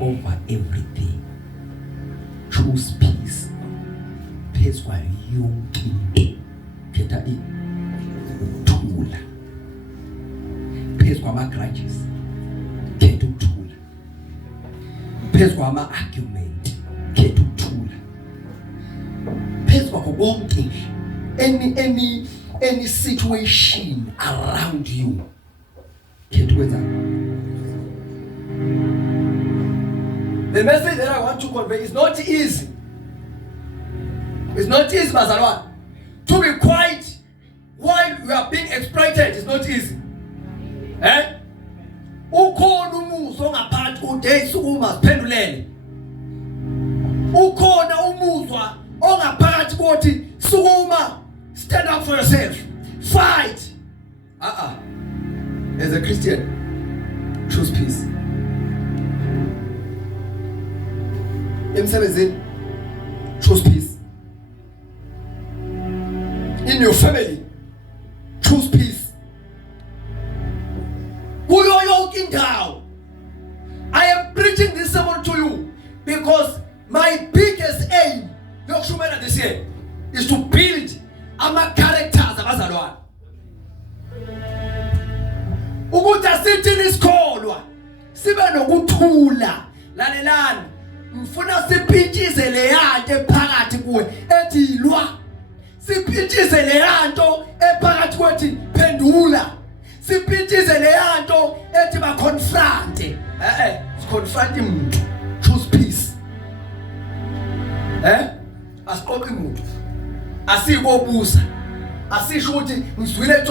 over everything. Choose peace. Phezu kwayo yonke into. Khetha ukuthula. Phezu kwama-grudges. Khetha ukuthula. Phezu kwama-argument. Khetha ukuthula. Phezu kwakho konke any situation around you. Khetha ukwenza. The message that I want to convey is not easy. It's not easy, bazalwane. To be quiet while you are being exploited is not easy. Ukhona umuzwa ongaphakathi ude sukuma siphendulele. Ukhona umuzwa ongaphakathi kothi sukuma, stand up for yourself. Fight. As a Christian, choose peace. Emsebenzini, choose peace. In your family, choose peace. Kuyo yonke indawo. I am preaching this sermon to you because my biggest aim yokushumela this year is to build ama-characters abazalwane. Ukuthi asithi isikholwa sibe nokuthula. Lalelani, ngifuna siphithise le yanto ephakathi kuwe ethi ilwa. Siphithise le yanto ephakathi kwethi phendula. Siphithise le yanto ethi ba confront. Confront umuntu. Choose peace. Asiqoqi umuntu. Asikobusa. Asisho ukuthi ngizwile